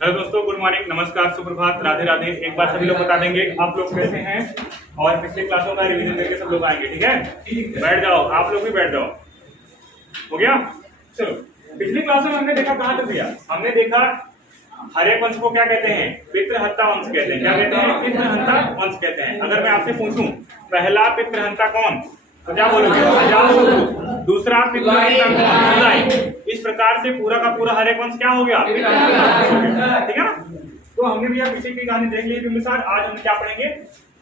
Hello दोस्तों, good morning, नमस्कार, सुप्रभात, राधे राधे। एक बार सभी लोग बता देंगे आप लोग कैसे हैं और पिछले क्लासों का रिवीजन करके सब लोग आएंगे। ठीक है, बैठ जाओ, आप लोग भी बैठ जाओ। हो गया? चलो, पिछली क्लासों में हमने देखा, कहाँ तक दिया? हमने देखा हरे वंश को क्या कहते हैं? पितृहंता वंश कहते हैं। क्या कहते हैं? पितृहंता वंश कहते हैं। अगर मैं आपसे पूछूं पहला पितृहंता कौन, तो क्या बोलोगे? अजातशत्रु। दूसरा पितृहंता कौन? इस प्रकार से पूरा का पूरा हरे वंश क्या हो गया? ठीक है ना? तो हमने भी यहाँ पीछे की कहानी देख ली बिंबिसार। आज हम क्या पढ़ेंगे?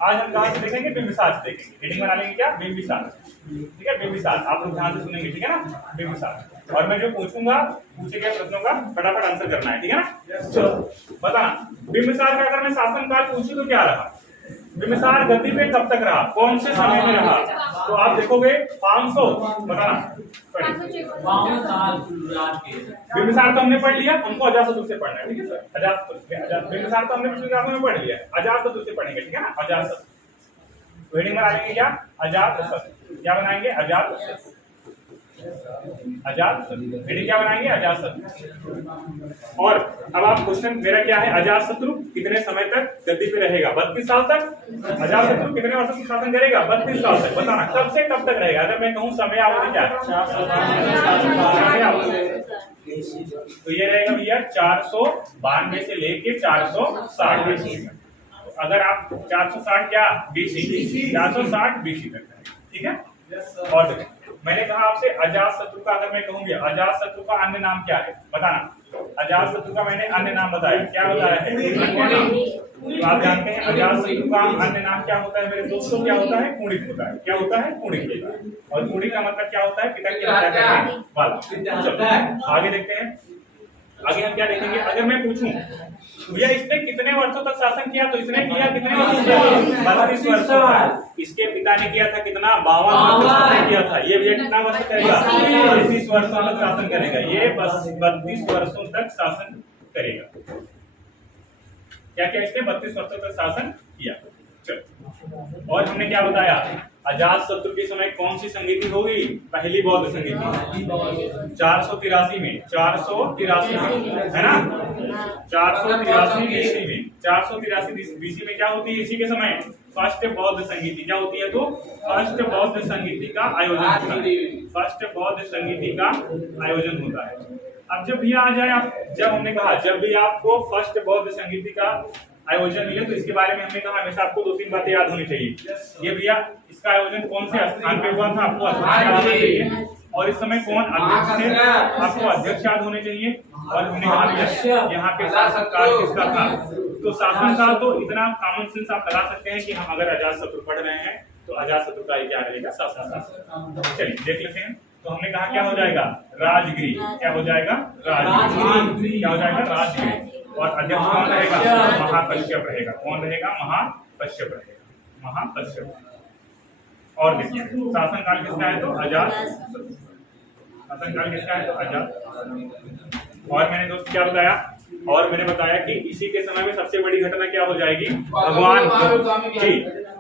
आज हम कहाँ से देखेंगे? बिंबिसार से देखेंगे। हेडिंग बना लेंगे क्या? बिंबिसार। ठीक है, बिंबिसार। आप लोग ध्यान से सुनेंगे, ठीक है ना? बिंबिसार। और मैं जो पूछूंगा, पूछे गए प्रश्नों का फटाफट आंसर करना है, ठीक है ना? चलो बताना, बिंबिसार का अगर मैं शासनकाल पूछूं तो क्या रहा? बिंबिसार गद्दी पे कब तक रहा? कौन से समय में रहा? तो आप देखोगे 500, बताना। बिंबिसार तो हमने पढ़ लिया, हमको अजातशत्रु से पढ़ना है, ठीक है सर? अजातशत्रु, बिंबिसार तो हमने पिछले क्लास में पढ़ लिया, अजातशत्रु से पढ़ेंगे, ठीक है ना? अजातशत्रु हेडिंग बना लेंगे क्या? अजातशत्रु। क्या बनाएंगे? अजातशत्रु। अजातशत्रु हेडिंग क्या बनाएंगे? अजातशत्रु। और अब आप क्वेश्चन मेरा क्या है? अजातशत्रु कितने समय तक गद्दी पे रहेगा? 32 साल तक। अजातशत्रु कितने वर्षों तक शासन करेगा? 32 साल तक। बताना कब से कब तक रहेगा? अगर मैं कहूँ समय अवधि क्या है? तो ये रहेगा भैया 492 से लेके 460। अगर आप 460 क्या BC, 460 BC तक है, ठीक है? और देखो, मैंने कहा आपसे अजातशत्रु का, अगर मैं कहूंगी अजातशत्रु का अन्य नाम क्या है? बताना। अजातशत्रु का मैंने अन्य नाम बताया, क्या बताया है? तो आप जानते हैं अजातशत्रु का अन्य नाम क्या होता है मेरे दोस्तों? क्या होता है? कुणित होता है। क्या होता है? कुणित होता है। और कुणित का मतलब क्या होता है? पिता की हत्या करने वाला। आगे देखते हैं, आगे हम क्या देखेंगे? अगर मैं पूछूं भैया इसने कितने वर्षों तक शासन किया, तो इसने किया कितने वर्षों तक? 32 वर्षों। इसके पिता ने किया था कितना? 52 वर्ष शासन किया था। ये भैया कितना वर्ष करेगा? 32 वर्षों तक शासन करेगा। ये 32 वर्षों तक शासन करेगा। क्या क्या इसने 32 वर्षों तक शासन किया। चलो, और हमने क्या बताया? अजातशत्रु के समय कौन सी संगीति होगी? पहली बौद्ध संगीति 483 में, 483 में, है ना? 483 BC में, 483 BC में क्या होती है? इसी के समय फर्स्ट बौद्ध संगीति क्या होती है? तो फर्स्ट बौद्ध संगीति का आयोजन होता है। फर्स्ट बौद्ध संगीति का आयोजन होता है। अब जब भी आ जाए आप, जब हमने कहा जब भी आपको फर्स्ट बौद्ध संगीति का आयोजन मिले, तो इसके बारे में हमने कहा हमेशा आपको 2-3 बातें याद होनी चाहिए। ये भैया इसका आयोजन कौन से स्थान पे हुआ था? आपको स्थान याद होना चाहिए। और इस समय कौन अध्यक्ष थे? आपको अध्यक्ष याद होने चाहिए। और हमने कहा यहाँ पे शासनकाल किसका था? तो शासनकाल तो इतना कॉमन सेंस आप लगा सकते हैं कि हम अगर अजातशत्रु पढ़ रहे हैं तो अजातशत्रु का क्या रहेगा? शासनकाल। चलिए देख लेते हैं। तो हमने कहा क्या हो जाएगा? राजगिरी। क्या हो जाएगा? राजगिरी। क्या हो जाएगा? राजगिरी। और अध्यक्ष कौन रहेगा? महाकश्यप रहेगा। कौन रहेगा? महाकश्यप रहेगा। महाकश्यप। और देखिए शासनकाल किसका है? तो अजातशत्रु। शासनकाल किसका है? तो अजातशत्रु। और मैंने दोस्त क्या बताया? और मैंने बताया कि इसी के समय में सबसे बड़ी घटना क्या हो जाएगी? भगवान जी,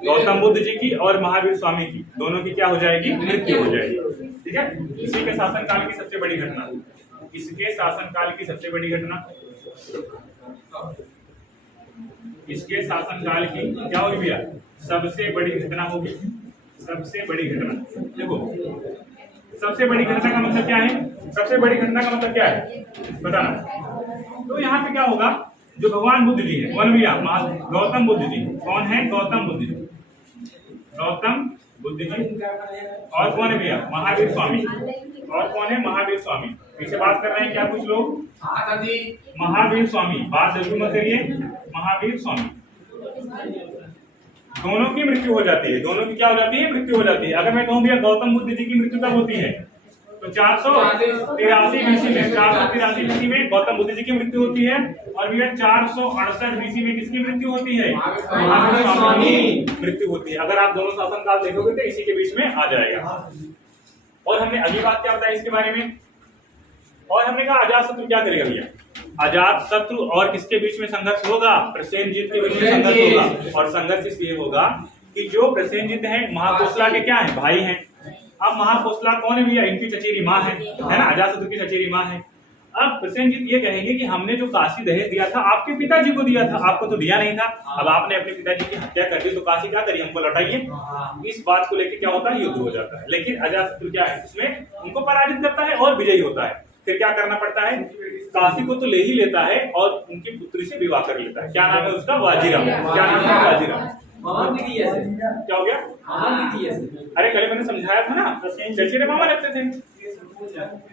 गौतम बुद्ध जी की और महावीर स्वामी की, दोनों की क्या हो जाएगी? मृत्यु हो जाएगी। ठीक है, इसी के शासनकाल की सबसे बड़ी घटना, इसके शासनकाल की सबसे बड़ी घटना, इसके शासनकाल की क्या होगी भैया? सबसे बड़ी घटना होगी। सबसे बड़ी घटना, देखो सबसे बड़ी घटना का मतलब क्या है? सबसे बड़ी घटना का मतलब क्या है? बताना। तो यहाँ पे क्या होगा? जो भगवान बुद्ध जी है, कौन भैया? गौतम बुद्ध जी। कौन है? गौतम बुद्ध जी। गौतम बुद्ध जी। और कौन है भैया? महावीर स्वामी। और कौन है? महावीर स्वामी। पीछे बात कर रहे हैं क्या कुछ लोग? महावीर स्वामी। बात जरूर मत करिए। महावीर स्वामी। दोनों की मृत्यु हो जाती है। दोनों की क्या हो जाती है? मृत्यु हो जाती है। अगर मैं कहूँ भैया गौतम बुद्ध जी की मृत्यु कब होती है? तो 483 BC में, 483 BC में गौतम बुद्ध जी की मृत्यु होती है। और भैया 468 BC में किसकी मृत्यु होती है? महावीर स्वामी मृत्यु होती है। अगर आप दोनों शासनकाल देखोगे तो इसी के बीच में आ जाएगा। और हमने अगली बात क्या बताया इसके बारे में? और हमने कहा अजातशत्रु क्या करेगा भैया? अजातशत्रु और किसके बीच में संघर्ष होगा? प्रसेनजीत के बीच में संघर्ष होगा। और संघर्ष इसलिए होगा कि जो प्रसेनजीत हैं महाकोसला के क्या हैं? भाई हैं। अब महाकोसला कौन है भैया? इनकी चचेरी माँ है ना? अजातशत्रु की चचेरी माँ है। अब प्रसेनजीत ये कहेंगे कि हमने जो काशी दहेज दिया था आपके पिताजी को दिया था, आपको तो दिया नहीं था। अब आपने अपने पिताजी की हत्या कर दी तो काशी क्या करिए, हमको लौटाइए। इस बात को लेकर क्या होता है, युद्ध हो जाता है। लेकिन अजातशत्रु क्या है, इसमें उनको पराजित करता है और विजयी होता है। फिर क्या करना पड़ता है, काशी को तो ले ही लेता है और उनकी पुत्री से विवाह कर लेता है। क्या नाम है उसका, वाजीराव। क्या नाम है, वाजीराव। क्या हो गया, अरे कल मैंने समझाया था ना, चचेरे मामा लगते थे।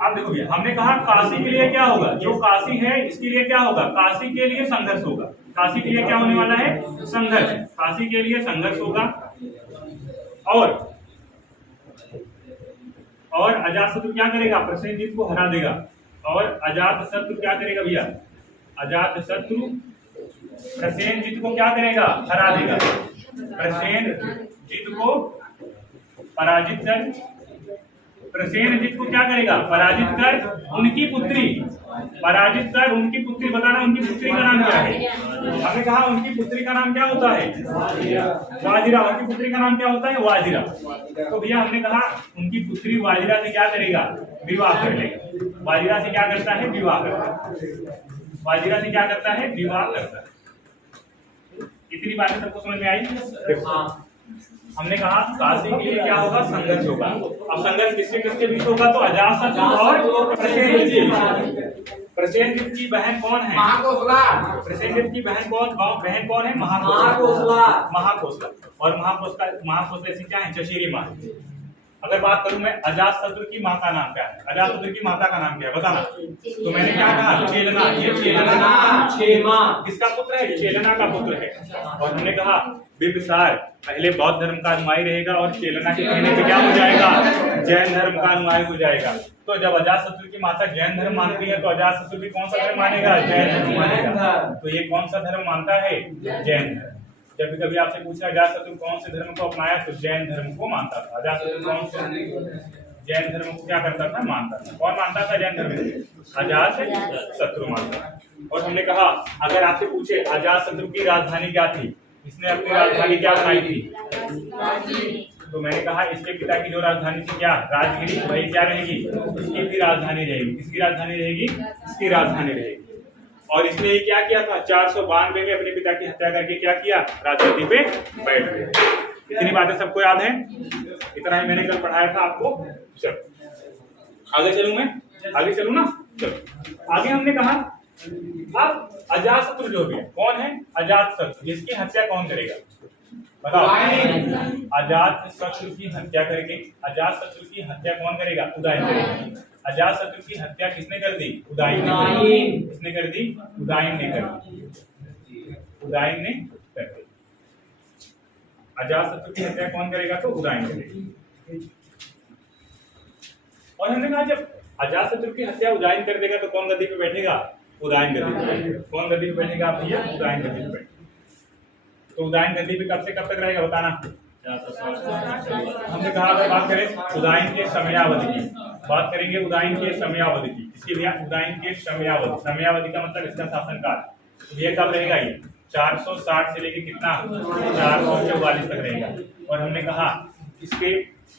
आप देखो भैया, हमने कहा काशी के लिए क्या होगा, जो काशी है इसके लिए क्या होगा, काशी के लिए संघर्ष होगा। काशी के लिए क्या होने वाला है, संघर्ष। काशी के लिए संघर्ष होगा। और अजातशत्रु क्या करेगा, प्रसेनजीत को हरा देगा। और अजातशत्रु क्या करेगा भैया, अजातशत्रु प्रसेनजीत को क्या करेगा, हरा देगा। प्रसेनजीत को पराजित कर, प्रसेनजीत को क्या करेगा, पराजित कर उनकी पुत्री, पराजित कर उनकी पुत्री। बताना उनकी पुत्री का नाम क्या है। हमने कहा उनकी पुत्री का नाम क्या होता है, वाजीराव। उनकी पुत्री का नाम क्या होता है, वाजीराव। तो भैया हमने कहा उनकी पुत्री वाजीरा से क्या करेगा, विवाह कर लेगा। वाजीरा से क्या करता है, विवाह करता है। वाजीरा से क्या करता है, विवाह करता है। इतनी बातें सबको समझ में आई। हमने कहा काशी के लिए क्या होगा, संघर्ष होगा। अब संघर्ष किसके किसके बीच होगा, तो अजातशत्रु और प्रसेनजीत। प्रसेनजीत की बहन कौन है, प्रसेनजीत की बहन कौन है, महाकोसला। और महाकोसला ऐसी क्या है, चचेरी माँ। अगर बात करूं मैं अजातशत्रु की माँ का नाम क्या है, अजातशत्रु की माता का नाम क्या है बताना। तो मैंने क्या कहा, चेलना। ये चेलना किसका पुत्र है, चेलना का पुत्र है। और हमने कहा बिंबिसार पहले बौद्ध धर्म का अनुयायी रहेगा और चेलना के कहने पे क्या हो जाएगा, जैन धर्म का अनुयायी हो जाएगा। तो जब अजातशत्रु की माता जैन धर्म मानती है तो अजातशत्रु भी कौन सा धर्म मानेगा, जैन धर्म मानेगा। तो ये कौन सा धर्म मानता है, जैन धर्म। जब भी कभी आपसे पूछा अजातशत्रु कौन से धर्म को अपनाया, तो जैन धर्म को मानता था। अजातशत्रु कौन से जैन धर्म को क्या करता था, मानता था। कौन मानता था जैन धर्म, अजातशत्रु मानता। और हमने कहा अगर आपसे पूछे अजातशत्रु की राजधानी क्या थी, इसने अपनी राजधानी क्या बनाई थी, तो मैंने कहा इसके पिता की जो राजधानी थी क्या, राजगिरी, वही क्या रहेगी, इसकी भी राजधानी रहेगी। किसकी राजधानी रहेगी, इसकी राजधानी रहेगी। और इसने ये क्या किया था, 492 में अपने पिता की हत्या करके क्या किया, राजगद्दी पे बैठ गए। इतनी बातें सबको याद है, इतना ही मैंने कल पढ़ाया था आपको। चलो आगे चलूं मैं, आगे चलूं ना। चलो आगे हमने कहा अब अजातशत्रु जो भी है कौन है, अजातशत्रु। इसकी हत्या कौन करेगा बताओ, अजातशत्रु की हत्या करके, अजातशत्रु की हत्या कौन करेगा, उदयन करेगा। अजातशत्रु की हत्या किसने कर दी, उदयन ने कर दी। किसने कर दी, उदयन ने कर दी, उदयन ने कर दी। अजातशत्रु की हत्या कौन करेगा, तो उदयन करेगा। और हमने कहा जब अजातशत्रु की हत्या उदयन कर देगा तो कौन गद्दी पे बैठेगा, उदयन गद्दी पे बैठेगा। कौन गद्दी पे बैठेगा भैया, उदयन गद्दी पे बैठेगा। तो उदयन गद्दी पे कब से कब तक रहेगा बताना। हमने कहा अगर बात करें उदयन के समयावधि की, बात करेंगे उदयन के समयावधि की। इसकी भैया उदयन के समयावधि, समयावधि का मतलब इसका शासनकाल। ये कब रहेगा, ये 460 से लेके कितना, 444 तक रहेगा। और हमने कहा इसके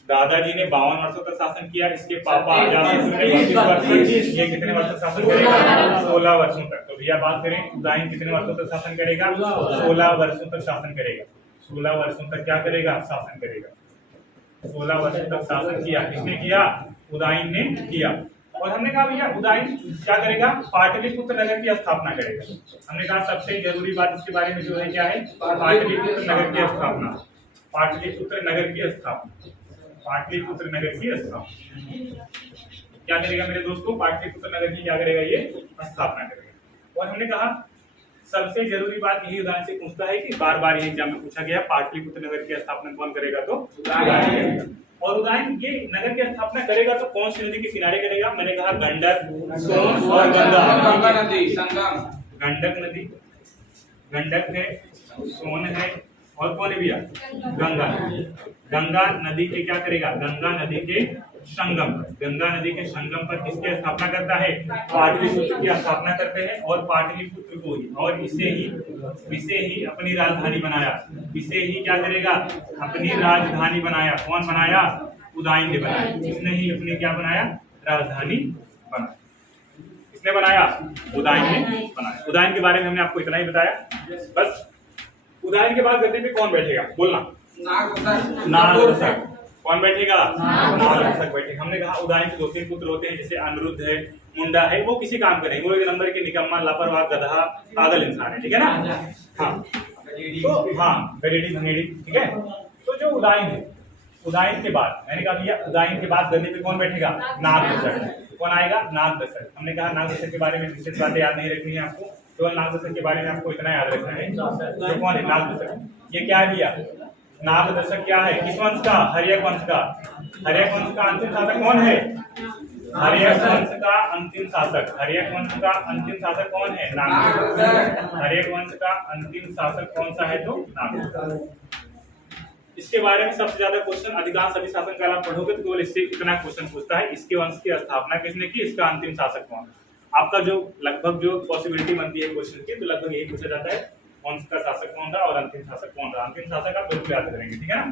दादाजी ने 52 वर्षों तक शासन किया, इसके पापा अजातशत्रु ने 32 वर्ष, ये कितने वर्ष तक शासन करेगा, 16 वर्षों तक। तो भैया बात करें उदयन कितने वर्षों तक शासन करेगा, 16 वर्षों तक शासन करेगा। 16 वर्षों तक क्या करेगा, शासन करेगा। 16 वर्षों तक शासन किया, किसने किया, उदयन ने किया। और हमने कहा भैया उदयन क्या करेगा, पाटलिपुत्र नगर की स्थापना करेगा। हमने कहा सबसे जरूरी बात इसके बारे में जो है क्या है, पाटलिपुत्र नगर की स्थापना। पाटलिपुत्र नगर की स्थापना, पाटलिपुत्र नगर की स्थापना क्या करेगा मेरे दोस्तों, पाटलिपुत्र नगर की क्या करेगा, ये स्थापना करेगा। और हमने कहा सबसे जरूरी बात यही उदयन से पूछता है कि बार बार ये एग्जाम में पूछा गया पाटलिपुत्र नगर की स्थापना कौन करेगा, तो उदयन। और उदयन ये नगर की स्थापना करेगा तो कौन सी नदी के किनारे करेगा, मैंने कहा गंडक, सोन और गंगा नदी, संगम। गंडक नदी, गंडक है, सोन है और कौन है भैया, गंगा। गंगा नदी के क्या करेगा, गंगा नदी के संगम, गंगा नदी के संगम पर किसकी स्थापना करता है, पाटलिपुत्र की स्थापना करते हैं। और पाटलिपुत्र को ही और इसे ही अपनी राजधानी बनाया। इसे ही क्या करेगा, अपनी राजधानी बनाया। कौन बनाया, उदयन ने बनाया। इसने ही अपनी क्या बनाया, राजधानी बनाया। किसने बनाया? उदयन ने बनाया। उदयन के बारे में हमने आपको इतना ही बताया बस। उदयन के बाद गद्दी पे कौन बैठेगा? बोलना। नागदशक। कौन बैठेगा? नागदशक बैठेगा। हमने कहा उदयन के 2-3 पुत्र होते हैं, जैसे अनिरुद्ध है, मुंडा है, वो किसी काम के नहीं, वो एक नंबर के निकम्मा, लापरवाह, गधा, पागल इंसान है, ठीक है ना? हाँ तो हाँ गलेडी भंगेड़ी, ठीक है। तो जो उदयन है, उदयन के बाद मैंने कहा भैया उदयन के बाद गद्दी पे कौन बैठेगा? नागदशक। कौन आएगा? नागदशक। हमने कहा नागदशक के बारे में विशेष बातें याद नहीं रखनी है आपको, केवल नागदशक के बारे में आपको इतना याद रखना है। तो कौन है नागदशक? ये क्या है भैया? नागदशक क्या है? किस वंश का? हर्यक वंश का। हर्यक वंश का अंतिम शासक कौन है? हर्यक वंश का अंतिम शासक। हर्यक वंश का अंतिम शासक कौन है? नागदशक। हर्यक वंश का अंतिम शासक कौन सा है? तो नागदशक। इसके बारे में सबसे ज्यादा क्वेश्चन अधिकांश सभी शासनकाल आप पढ़ोगे तो केवल इससे इतना क्वेश्चन पूछता है, इसके वंश की स्थापना किसने की, इसका अंतिम शासक कौन। आपका जो लगभग जो पॉसिबिलिटी बनती है क्वेश्चन की, तो लगभग यही पूछा जाता है वंश का शासक कौन था और अंतिम शासक कौन रहा। अंतिम शासक आप बिल्कुल याद करेंगे, ठीक है ना।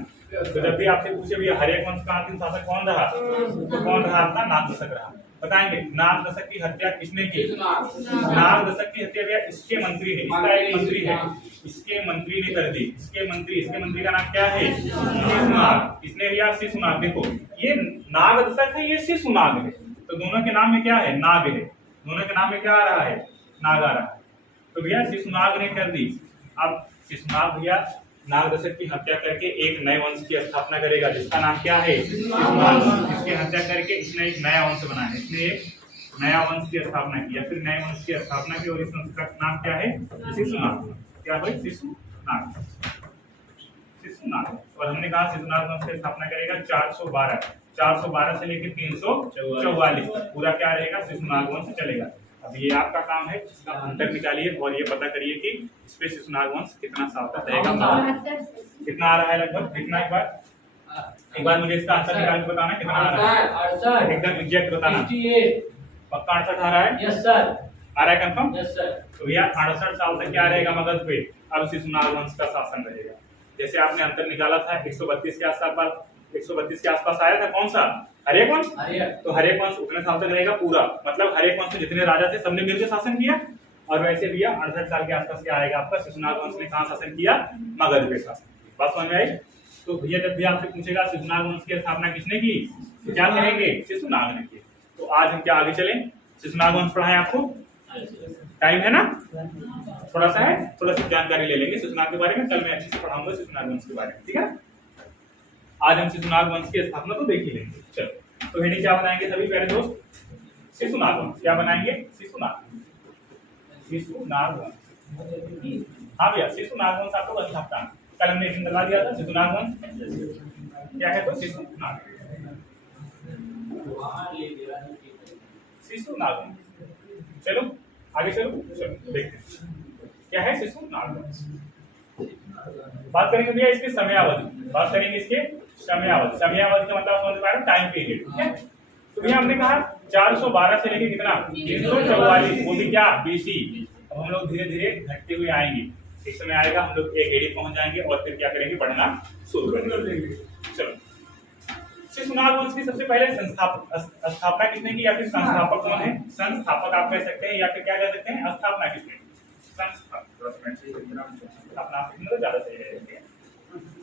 तो जब भी आपसे पूछे भैया हर्यक वंश का अंतिम शासक कौन रहा, तो कौन रहा? आपका नागदशक रहा। बताएंगे नागदशक की हत्या किसने की? नागदशक की हत्या भैया इसके मंत्री ने, इसका एक मंत्री है, इसके मंत्री ने कर दी। इसके मंत्री का नाम क्या है? शिशुनाग। किसने भैया? शिशुनाग। देखो ये नागदशक है, ये शिशुनाग है, तो दोनों के नाम में क्या है? नाग है। दोनों के नाम में क्या आ रहा है? नाग आ रहा है। तो भैया शिशुनाग ने कर दी। अब शिशुनाग भैया नागदशक की हत्या करके एक नए वंश की स्थापना करेगा, जिसका नाम क्या है? शिशुनाग। इसकी हत्या करके इसने एक नया वंश बनाया, इसने एक नया वंश की स्थापना की, फिर नए वंश की स्थापना की, और इस वंश का नाम क्या है? शिशुनाग। क्या भाई? शिशुनाग। शिशुनाग। और हमने कहा शिशुनाग वंश की स्थापना करेगा 412 से लेकर 344 तक पूरा क्या रहेगा? शिशुनाग वंश चलेगा। अब ये आपका काम है, इसका अंतर निकालिए और ये पता करिए कि इस पे शिशुनाग वंश कितना साल तक रहेगा। कितना आ रहा है लगभग? कितना? एक बार मुझे इसका आंसर निकाल के बताना कितना आ रहा है, एकदम एग्जैक्ट बताना। पक्का 68 आ रहा है? Yes sir. आ रहा है कंफर्म? Yes sir. तो भैया 68 साल तक क्या रहेगा मगध पे? अब शिशुनाग वंश का शासन रहेगा। जैसे आपने अंतर निकाला था 132 के आसपास, 132 के आसपास आया था, कौन सा? हर्यक वंश। तो हर्यक वंश उतने साल तक रहेगा पूरा, मतलब हर्यक वंश में जितने राजा थे सबने मिलकर शासन किया। और वैसे भैया 68 साल के आसपास क्या आएगा आपका? शिशुनाग वंश ने कहाँ शासन किया? मगध पे शासन किया। बात समझ में आई? तो भैया जब भी आपसे पूछेगा शिशुनाग वंश की स्थापना किसने की, तो क्या कहेंगे? शिशुनाग ने की। तो आज हम क्या आगे चलें? शिशुनाग वंश पढ़ाएं आपको? टाइम है ना? थोड़ा सा है, थोड़ा सी जानकारी ले लेंगे शिशुनाग के बारे में। कल मैं अच्छे से पढ़ाऊंगा शिशुनाग वंश के बारे में, ठीक है। आज हम शिशुनाग वंश की स्थापना तो देख ही लेंगे। चलो तो हेडिंग क्या बनाएंगे सभी प्यारे दोस्त? शिशुनाग वंश। क्या बनाएंगे? शिशुनाग। शिशुनाग वंश। हाँ भैया शिशुनाग वंश आपको स्थापना कल हमने एक लगा दिया था। शिशुनाग वंश क्या है? तो शिशुनाग। शिशुनाग वंश। चलो आगे चलो देखते हैं क्या है शिशुनाग वंश। बात करेंगे भैया इसके समयावधि, बात करेंगे इसके समयावधि। समयावधि का मतलब समझ पा रहे हैं? टाइम पीरियड, ठीक है। तो भैया हमने कहा 412 से लेके कितना? 344, वो भी क्या? बीसी। अब हम लोग धीरे धीरे घटते हुए आएंगे, एक समय आएगा हम लोग एक एडी पहुंच जाएंगे और फिर क्या करेंगे? पढ़ना शुरू करेंगे। चलो शिशुनाग वंश की सबसे पहले स्थापना किसने की, या फिर संस्थापक कौन है? संस्थापक आप कह सकते हैं, या फिर क्या कह सकते हैं? स्थापना किसने? ज्यादा सही रहेगा।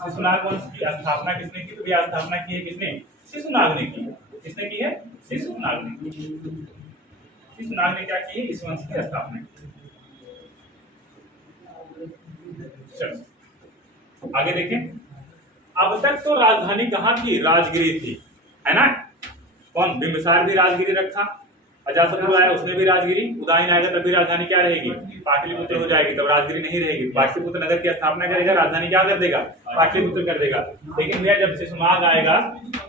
शिशुनाग वंश की स्थापना किसने की? तो भैया स्थापना की है किसने? शिशुनाग ने की। किसने की है? शिशुनाग ने। शिशुनाग ने क्या की है? इस वंश की स्थापना की। चलो आगे देखें। अब तक तो राजधानी कहाँ थी? राजगिरी थी, है ना। कौन? बिंबिसार भी राजगिरी रखा, अजातशत्रु आया उसने भी राजगिरी, उदयन आएगा तब भी राजधानी क्या रहेगी? पाटलिपुत्र हो जाएगी, तब राजगिरी नहीं रहेगी। पाटलिपुत्र नगर की स्थापना करेगा, राजधानी क्या कर देगा? पाटलिपुत्र कर देगा। लेकिन भैया जब शिशुनाग आएगा,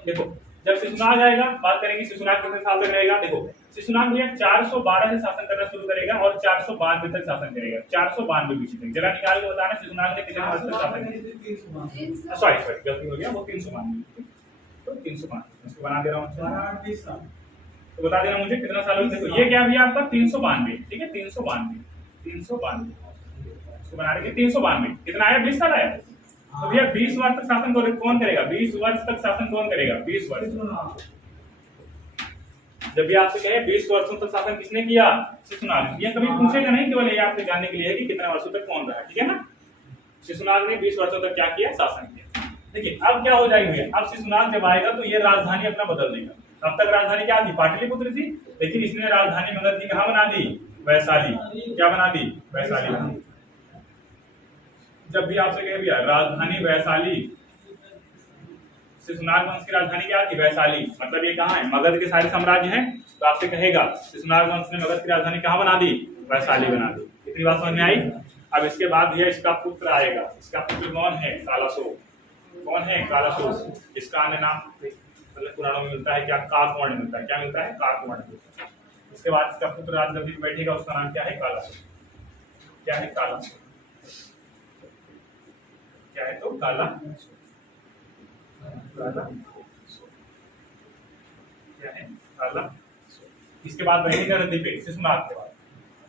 देखो जब शिशुनाग आएगा, बात करेंगे शिशुनाग कितने साल तक रहेगा। देखो शिशुनाग भैया 412 से शासन करना शुरू करेगा और 492 तक शासन करेगा। 492 बीसी तक। जरा निकाल के बताना शिशुनाग ने कितने वर्ष तक शासन किया? सॉरी गलती हो गया, वो 392। तो 392 इसको बना दे रहा हूँ, तो बता देना मुझे कितना साल। देखो ये क्या भैया आपका 392, ठीक है। 392 इसको बना देंगे 392। कितना आया? 20 साल आया। तो भैया 20 वर्ष तक शासन कौन करेगा? 20 वर्ष तक शासन कौन करेगा? 20 वर्ष। जब भी आपसे कहे 20 वर्षों तक शासन किसने किया, शिशुनाग। ये कभी पूछेगा नहीं, केवल ये आपको जानने के लिए है कि कितने वर्षों तक कौन रहा, ठीक है ना। शिशुनाग ने 20 वर्षों तक क्या किया, शासन किया। देखिए अब क्या हो जाएगी, अब शिशुनाग जब आएगा तो ये राजधानी अपना बदल देगा। तब तक राजधानी क्या थी, पाटलिपुत्र थी, लेकिन इसने राजधानी मगध की कहाँ बना दी, वैशाली। क्या बना दी, वैशाली बना दी। जब भी आपसे कहे भैया राजधानी वैशाली, शिशुनाग वंश की राजधानी क्या थी, वैशाली, मतलब ये कहाँ है, मगध के सारे साम्राज्य हैं, तो आपसे कहेगा शिशुनाग वंश ने मगध की राजधानी कहाँ बना दी, वैशाली बना दी। इतनी बात समझ में आई। अब इसके बाद भैया इसका पुत्र आएगा। इसका पुत्र कौन है, कालाशोक। कौन है, कालाशोक। इसका अन्य नाम मतलब पुराणों में मिलता है क्या, काकवर्ण मिलता है। क्या मिलता है, काकवर्ण। इसके बाद इसका पुत्र राजगद्दी पर बैठेगा, उसका नाम क्या है, कालाशोक। क्या है, कालाशोक। क्या है, तो काला क्या है, काला। इसके बाद बैठेगा गद्दी पे शिशुनाग के बाद।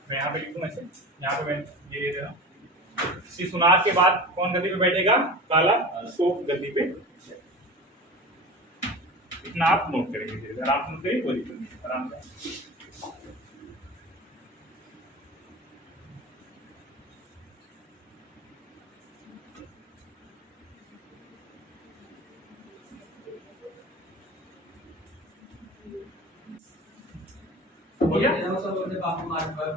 मैं यहाँ पे लिखूं ऐसे, यहाँ पे मैं ये ले रहा हूँ। शिशुनाग के बाद कौन गद्दी पे बैठेगा, कालाशोक गद्दी पे। इतना आप नोट करेंगे, धीरे धीरे आप नोट करिए, कोई दिक्कत नहीं, आराम से। हो गया?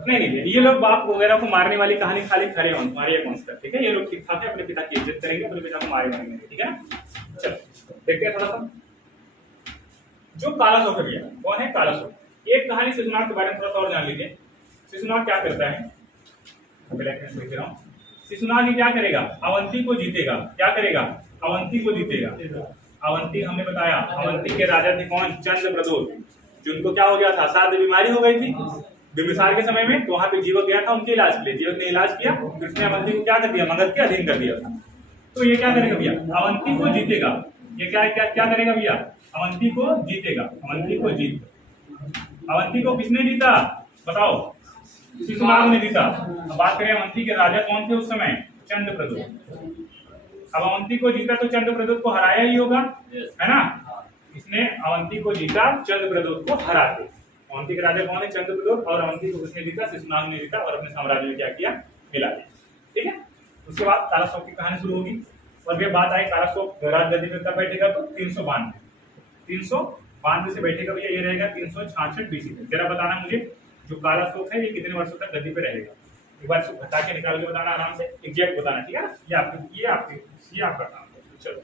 नहीं नहीं, ये लोग बाप वगैरह को मारने वाली कहानी खाली खड़े हों तुम्हारे कॉन्सेप्ट, ठीक है। ये लोग ठीक ठाक है, अपने पिता की इज्जत करेंगे, अपने पिता को मारेंगे, ठीक है। चलो देखते हैं थोड़ा सा जो कालाशोक है, कौन है कालाशोक। एक कहानी शिशुनाग के बारे में थोड़ा सा और जान लीजिए। शिशुनाग क्या करता है, लिख रहा हूँ। शिशुनाग क्या करेगा, अवंती को जीतेगा। क्या करेगा, अवंती को जीतेगा। अवंती हमने बताया, अवंती के राजा थे कौन, चंद्रप्रदोत, जिनको क्या हो गया था, साथ बीमारी हो गई थी बिंबिसार के समय में, तो वहां पे जीवक गया था उनके इलाज के लिए। जीवक ने इलाज किया, उसने अवंती को क्या कर दिया, मगध के अधीन कर दिया था। तो ये क्या करेगा भैया, अवंती को जीतेगा। ये क्या क्या क्या करेगा भैया, अवंती को जीतेगा। अवंती को अवंती को किसने जीता बताओ, शिशुनाग ने जीता। अब बात करें अवंती के राजा कौन थे उस समय, चंद्रप्रदोत। अब अवंती को जीता तो चंद्रप्रदोत को हराया ही होगा, है ना। इसने अवंती को जीता, चंद्रप्रदोत को हरा के। अवंती के राजा कौन है, चंद्रप्रदोत, और अवंती को किसने जीता, शिशुनाग ने जीता, और अपने साम्राज्य में क्या किया, मिला दिया, ठीक है। उसके बाद कालाशोक की कहानी शुरू होगी। और फिर बात आई कालाशोक राजगद्दी पे कब बैठेगा, तो 392 से बैठेगा भैया, ये रहेगा 366 बीसी तक। जरा बताना मुझे जो कालाशोक है ये कितने वर्षों तक गद्दी पे रहेगा, एक बार इसको घटा के निकाल के बताना, आराम से एग्जैक्ट बताना, ठीक है ना। ये आपका काम है। चलो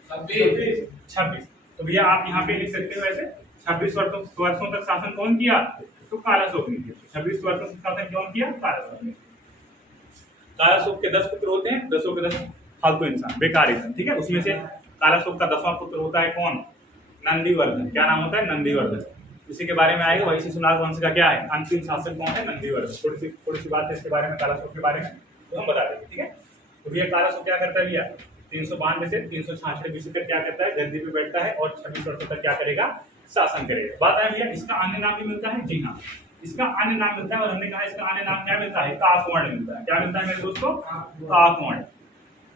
26। तो भैया आप यहाँ पे लिख सकते हो ऐसे, 26 वर्षों तक शासन कौन किया, तो कालाशोक ने किया। 26 वर्षों तक शासन कौन किया, कालाशोक ने। कालाशोक के 10 पुत्र होते हैं, 10 के 10 फालतू इंसान, बेकार इंसान, ठीक है। उसमें से कालाशोक का 10वां पुत्र होता है कौन, नंदीवर्धन। क्या नाम होता है, नंदीवर्धन। इसी के बारे में आएगा। वही शिशुनाग वंश का क्या है, अंतिम शासक कौन है, नंदीवर्धन। थोड़ी सी बात है इसके बारे में, कालाशोक के बारे में, तो हम बता देंगे, ठीक है। तो भैया कालाशोक क्या करता है भैया, 392 से 366 बीसी तक क्या करता है, गद्दी पे बैठता है, और 26 वर्षों तक क्या करेगा, शासन करेगा। बात है भैया इसका अन्य नाम भी मिलता है, जी हाँ, इसका अन्य नाम मिलता है। और हमने कहा इसका अन्य नाम क्या मिलता है, काकवर्ण मिलता है। क्या मिलता है मेरे दोस्तों, काकवर्ण।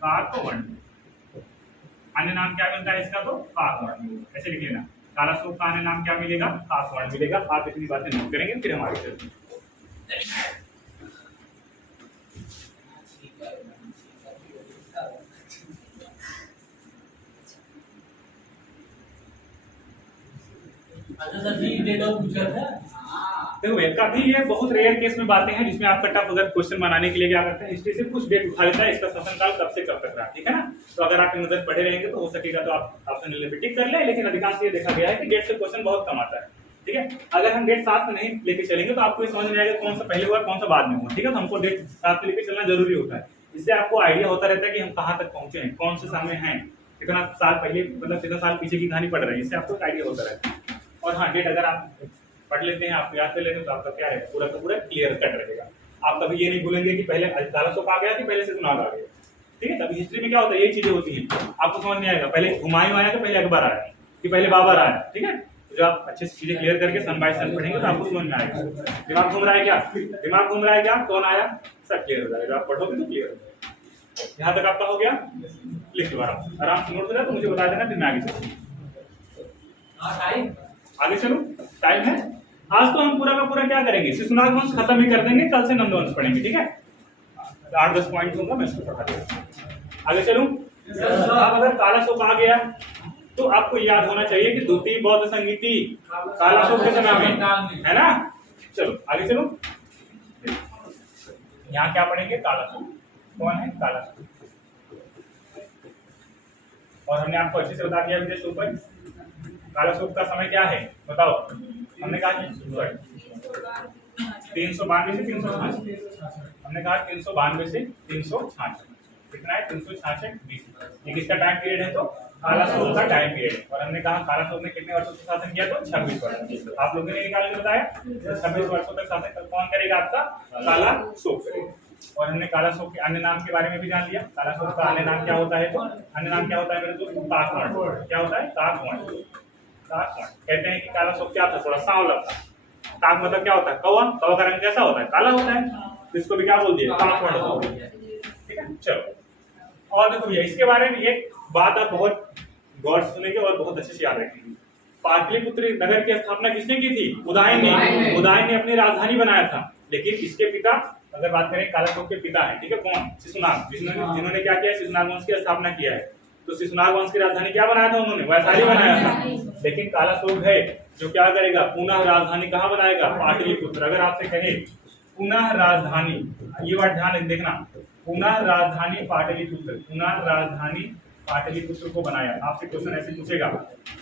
काकवर्ण अन्य नाम क्या मिलता है इसका, तो काकवर्ण। ऐसे लिख लेना, कालाशोक का अन्य नाम क्या मिलेगा, काकवर्ण मिलेगा। आप इतनी बातें नोट करेंगे, फिर हमारी चलते हैं। अच्छा सर जी, डेट ऑफ पूछा था। देखो भैया कभी ये बहुत रेयर केस में बातें हैं जिसमें आपका टफ अगर क्वेश्चन बनाने के लिए क्या करते हैं, हिस्ट्री से कुछ डेट उठा लेता है, इसका शासनकाल कब से कब तक रहा, ठीक है ना। तो अगर आप नजर पढ़े रहेंगे तो हो सकेगा तो आप ऑप्शन टिक कर ले, लेकिन अधिकांश ये देखा गया है कि डेट से क्वेश्चन बहुत कम आता है, ठीक है। अगर हम डेट साथ में नहीं लेके चलेंगे तो आपको ये समझ नहीं आएगा कौन सा पहले हुआ कौन सा बाद में हुआ, ठीक है। तो हमको डेट साथ में लेके चलना जरूरी होता है। इससे आपको आइडिया होता रहता है कि हम कहाँ तक पहुंचे हैं, कौन से समय हैं, कितना साल पहले मतलब कितना साल पीछे की कहानी पढ़ रहे हैं, इससे आपको आइडिया होता रहता है। और हाँ, डेट अगर आप पढ़ लेते हैं, आप याद कर लेते हैं, तो आपका क्या है, पूरा का पूरा क्लियर कट रहेगा। आप कभी ये नहीं भूलेंगे कि पहले कालाशोक आ गया कि पहले शिशुनाग आ गया, ठीक है। तभी हिस्ट्री में क्या होता है, ये चीजें होती हैं, आपको समझ नहीं आएगा पहले हुमायूं आया तो पहले अकबर आया कि पहले बाबर आया, ठीक है। तो जब आप अच्छे से चीजें क्लियर करके सन बाय सन पढ़ेंगे तो आपको समझ में आएगा। दिमाग घूम रहा है क्या, दिमाग घूम रहा है क्या, कौन आया, सब क्लियर हो जाएगा। आप पढ़ोगे तो क्लियर हो जाएगा। यहाँ तक आपका हो गया, लिख लो आराम से नोट हो जाए तो मुझे बता देना, फिर मैं आगे चलूँ। टाइम आगे चलो, टाइम है आज तो हम पूरा का पूरा क्या करेंगे, शिशुनाग वंश खत्म ही कर देंगे, कल से नंद वंश पढ़ेंगे, ठीक है। 8-10 पॉइंट होगा, मैं इसको पढ़ा दूंगा। आगे चलूं। अब अगर कालाशोक आ गया तो आपको याद होना चाहिए कि द्वितीय बौद्ध संगीति कालाशोक के समय में है ना। चलो आगे चलो, यहाँ क्या पढ़ेंगे, कालाशोक। कौन है कालाशोक, और हमने आपको अच्छे से बता दिया विदेश ऊपर। कालाशोक का समय क्या है बताओ, हमने कहा 392 से 366, हमने कहा 392 से 366, कितना है 366 BC। ये किसका टाइम पीरियड है, तो कालाशोक का टाइम पीरियड है। और हमने कहा कालाशोक ने कितने वर्षों तक शासन किया, तो 26 वर्ष। आप लोगों ने निकाल के बताया 26 वर्षों तक शासन कौन करेगा, आपका कालाशोक करेगा। और हमने कालाशोक के अन्य नाम के बारे में भी जान लिया। कालाशोक का अन्य नाम क्या होता है, तो अन्य नाम क्या होता है मेरे दोस्तों, काकवंश। क्या होता है, काकवंश। काकवंश कहते हैं कि कालाशोक क्या था, थोड़ा सांवला था। काक मतलब क्या होता है, कौवा। कौवा का रंग कैसा होता है, काला होता है, तो इसको भी क्या बोल दिया, काकवंश। ठीक है, चलो। और देखो भैया इसके बारे में एक बात आप बहुत गौर से सुनेंगे और बहुत अच्छे से याद रखेंगे। पाटलिपुत्र नगर की स्थापना किसने की थी, उदयन ने। उदयन ने अपनी राजधानी बनाया था, लेकिन इसके पिता, अगर बात करें कालाशोक के पिता है, ठीक है, कौन, शिशुनाग, जिन्होंने क्या किया, शिशुनाग वंश की स्थापना किया है। तो शिशुनाग वंश की राजधानी क्या बनाया था उन्होंने, वैशाली बनाया था। लेकिन कालाशोक है जो क्या करेगा, पुनः राजधानी कहाँ बनाएगा, पाटलिपुत्र। अगर आपसे कहे पुनः राजधानी, ये बात ध्यान देखना, पुनः राजधानी पाटलिपुत्र, पुनः राजधानी पाटलिपुत्र को बनाया। आपसे क्वेश्चन ऐसे पूछेगा,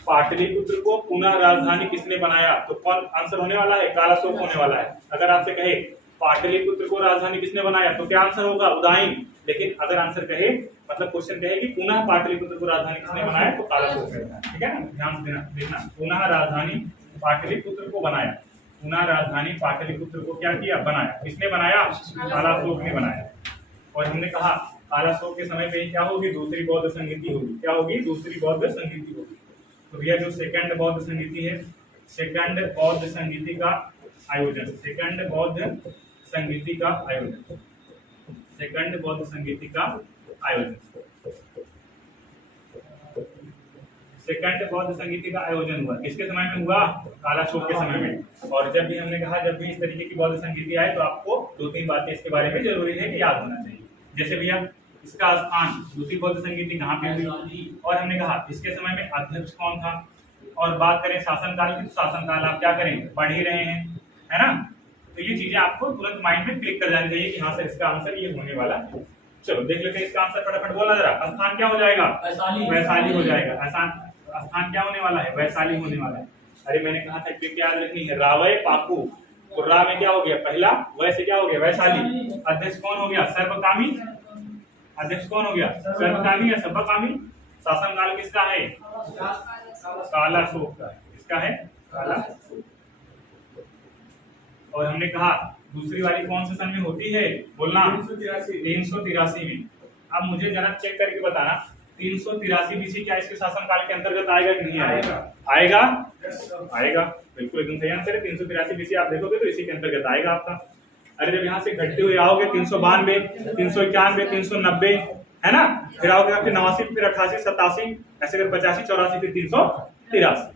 पाटलिपुत्र को पुनः राजधानी किसने बनाया, तो कौन आंसर होने वाला है, कालाशोक होने वाला है। अगर आपसे कहे पाटलिपुत्र को राजधानी किसने बनाया, तो क्या आंसर होगा, उदयन। लेकिन अगर आंसर कहे, मतलब क्वेश्चन कहे कि पुनः पाटलिपुत्र को राजधानी किसने बनाया, तो कालाशोक ने बनाया। ठीक है ना, ध्यान देना, देखना, पुनः राजधानी पाटलिपुत्र को बनाया, पुनः राजधानी पाटलिपुत्र को क्या किया, बनाया। किसने बनाया, कालाशोक ने बनाया। और हमने कहा कालाशोक के समय पे क्या होगी, दूसरी बौद्ध संगीति होगी। क्या होगी, दूसरी बौद्ध संगीति होगी। तो भैया जो सेकंड बौद्ध संगीति है, सेकंड बौद्ध संगीति का आयोजन, सेकंड बौद्ध संगीति का आयोजन, सेकंड बौद्ध संगीति का आयोजन, सेकंड बौद्ध संगीति का आयोजन हुआ किसके समय में हुआ, कालाशोक के समय में। और जब भी हमने कहा, जब भी इस तरीके की बौद्ध संगीति आए तो आपको 2-3 बातें इसके बारे में जरूरी है कि याद होना चाहिए। जैसे भैया इसका स्थान, दूसरी बौद्ध संगीति कहाँ पे हुई, और हमने कहा इसके समय में अध्यक्ष कौन था। और बात करें शासनकाल की, तो शासनकाल आप क्या करें, पढ़ ही रहे हैं, है ना। तो ये चीजें आपको तुरंत माइंड में क्लिक कर जानी चाहिए कि हाँ सर इसका आंसर ये होने वाला है। चलो देख लेते हैं इसका आंसर, फटाफट बोला जरा। स्थान क्या हो जाएगा, वैशाली हो जाएगा। स्थान क्या होने वाला है, वैशाली होने वाला है। अरे मैंने कहा था कि याद रखनी है, रावय पाकू। तो रा में क्या हो गया, पहला, वैसे क्या हो गया, वैशाली। अध्यक्ष कौन हो गया, सर्वकामी। अध्यक्ष कौन हो गया, सर्वकामी या सर्वकामी। शासनकाल किसका है, कालाशोक का है। किसका है, कालाशोक। और हमने कहा दूसरी वाली कौन से सन में होती है, बोलना, 383 में। अब मुझे जरा चेक करके बताना, 383 BC क्या इसके शासनकाल के अंतर्गत आएगा कि नहीं आएगा, आएगा, आएगा, बिल्कुल एकदम सही आंसर है। 383 BC आप देखोगे तो इसी के अंतर्गत आएगा आपका। अरे जब यहाँ से घटते हुए आओगे 392, 391, 390, है ना, फिर आओगे आपके 89, फिर 88, 87, ऐसे कर 85, 84, फिर 383,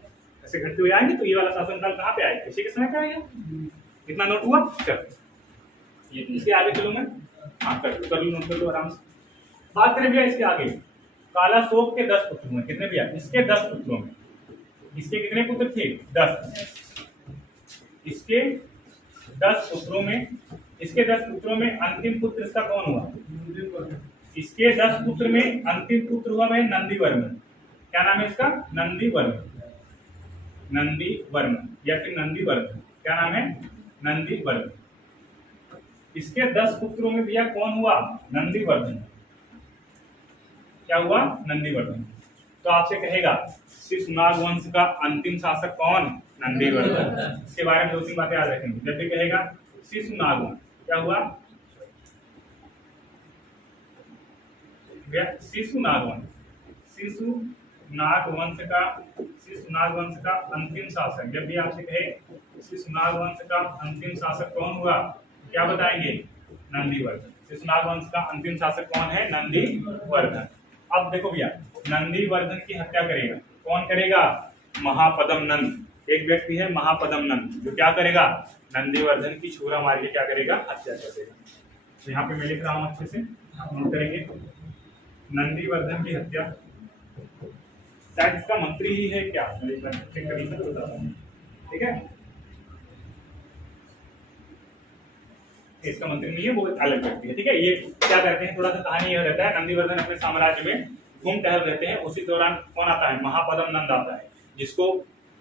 ऐसे घटते हुए आएंगे। तो ये वाला शासनकाल कहाँ पे आएगा, इसी के समय पे आएगा। इतना नोट हुआ, चल ये इसके आगे चलो मैं, हाँ कर लो, नोट कर लो आराम से। बात करें भैया इसके आगे, कालाशोक के 10 पुत्र हुए। कितने भैया, इसके 10 पुत्रों में, इसके कितने पुत्र थे, 10। इसके 10 पुत्रों में, इसके 10 पुत्रों में अंतिम पुत्र इसका कौन हुआ, इसके 10 पुत्र में अंतिम पुत्र हुआ मैं नंदीवर्मन। क्या नाम है इसका, नंदीवर्मन, नंदीवर्मन या फिर नंदीवर्मन। क्या नाम है, नंदीवर्मन। इसके 10 पुत्रों में भैया कौन हुआ, नंदीवर्धन। क्या हुआ, नंदीवर्धन। तो आपसे कहेगा शिशुनाग वंश का अंतिम शासक कौन, नंदीवर्धन। इसके बारे में 2-3 बातें याद रखेंगे। जब भी कहेगा शिशुनाग वंश, क्या हुआ, शिशुनाग वंश, शिशुनाग वंश का अंतिम शासक। जब भी आपसे कहे शिशुनाग वंश का अंतिम शासक कौन हुआ, क्या बताएंगे, नंदीवर्धन। शिशुनाग वंश का अंतिम शासक कौन है, नंदीवर्धन। अब देखो भैया, नंदीवर्धन की हत्या करेगा कौन, करेगा, महापद्म नंद। एक व्यक्ति है महापदम नंद, जो क्या करेगा, नंदीवर्धन की छुरा मार के क्या करेगा, हत्या कर देगा। तो यहाँ पे मैं लिख रहा हूँ, अच्छे से नोट करेंगे। नंदीवर्धन की हत्या, शायद इसका मंत्री ही है क्या, चेक करेंगे तो बताता हूँ, ठीक है। इसका मंत्री नहीं है, वो अलग व्यक्ति है, ठीक है। ये क्या करते हैं, थोड़ा सा कहानी यह रहता है, नंदीवर्धन अपने साम्राज्य में घूम टहल रहते हैं, उसी दौरान कौन आता है, महापदम नंद आता है, जिसको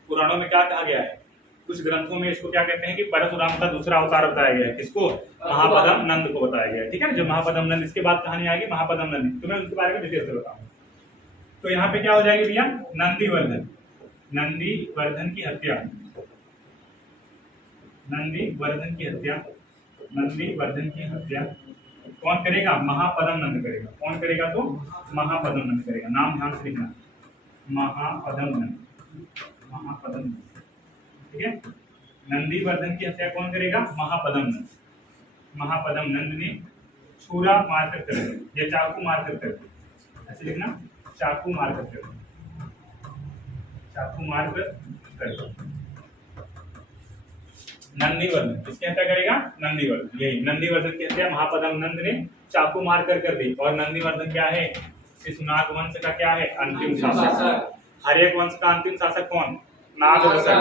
पुराणों में क्या कहा गया है, कुछ ग्रंथों में इसको क्या कहते हैं कि परशुराम का दूसरा अवतार बताया गया है, किसको, महापदम नंद को बताया गया है, ठीक है। जो महापदम नंद, इसके बाद कहानी आएगी महापदम नंद, तो मैं उनके बारे में डिटेल से बताऊंगा। तो यहाँ पे क्या हो जाएगी भैया, नंदीवर्धन, नंदीवर्धन की हत्या, नंदीवर्धन की हत्या, नंदीवर्धन की हत्या कौन करेगा, महापदम नंद करेगा। कौन करेगा, तो महापदम नंद करेगा। नाम ध्यान से लिखना, महापदम नंद, महापदम नंद, ठीक है। नंदीवर्धन की हत्या कौन करेगा, महापदम नंद। महापदम नंद ने छुरा मारकर कर दिया, या चाकू मारकर कर दिया, ऐसे लिखना, चाकू मारकर कर दिया, चाकू मारकर कर दिया। नंदीवर्धन किसकी हत्या करेगा, नंदीवर्धन, यही नंदीवर्धन की हत्या महापदम नंद ने चाकू मारकर कर दी। और नंदीवर्धन क्या है, शिशुनाग वंश का क्या है, अंतिम शासक। हर्यक वंश का अंतिम शासक कौन, नागदशक,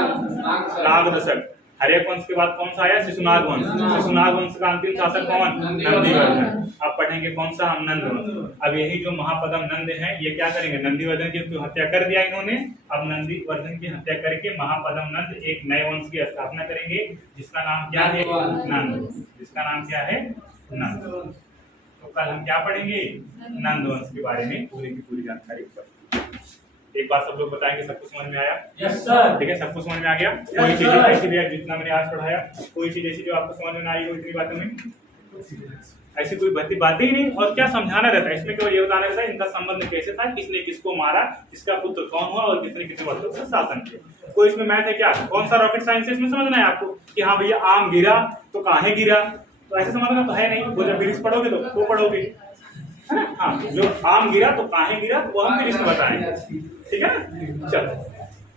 नागदशक। हर्यक वंश के बाद कौन सा आया, शिशुनाग वंश। शिशुनाग वंश का अंतिम शासक कौन, नंदीवर्धन। अब पढ़ेंगे कौन सा, नंद वंश। अब यही जो महापदम नंद है, ये क्या करेंगे, नंदीवर्धन की तो हत्या कर दिया इन्होंने, अब नंदीवर्धन की हत्या करके महापदम नंद एक नए वंश की स्थापना करेंगे, जिसका नाम क्या है, नंद, जिसका नाम क्या है, नंद। तो कल हम क्या पढ़ेंगे, नंद वंश के बारे में पूरी की पूरी जानकारी पढ़ेंगे। एक बात सब लोग बताएंगे, सबको समझ में आया, यस सर, ठीक है, सबको समझ में आ गया। कोई चीज ऐसी भी है जितना मैंने आज पढ़ाया, कोई चीज ऐसी जो आपको समझ में ना आई हो इतनी बातों में, ऐसी कोई बातें ही नहीं। और क्या समझाना रहता है इसमें, केवल ये बताना रहता है इनका संबंध कैसे था, किसने किसको मारा, किसका पुत्र कौन हुआ, और कितने कितने वर्षों से शासन किया। कोई इसमें मैथ है क्या, कौन सा रॉकेट साइंस है इसमें समझना है आपको, कि हाँ भैया आम गिरा तो काहे गिरा, तो ऐसे समझना तो है नहीं। वो जब फिजिक्स पढ़ोगे तो पढ़ोगे, है ना। हाँ, जो आम गिरा तो काहे गिरा, वो हम फिजिक्स में बताएंगे, ठीक है ना। चलो,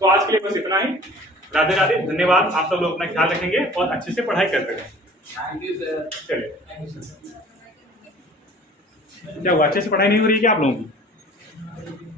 तो आज के लिए बस इतना ही। राधे राधे, धन्यवाद। आप सब लोग अपना ख्याल रखेंगे और अच्छे से पढ़ाई करते रहें। थैंक यू सर, चलिए, क्या हुआ, अच्छे से पढ़ाई नहीं हो रही है क्या आप लोगों की?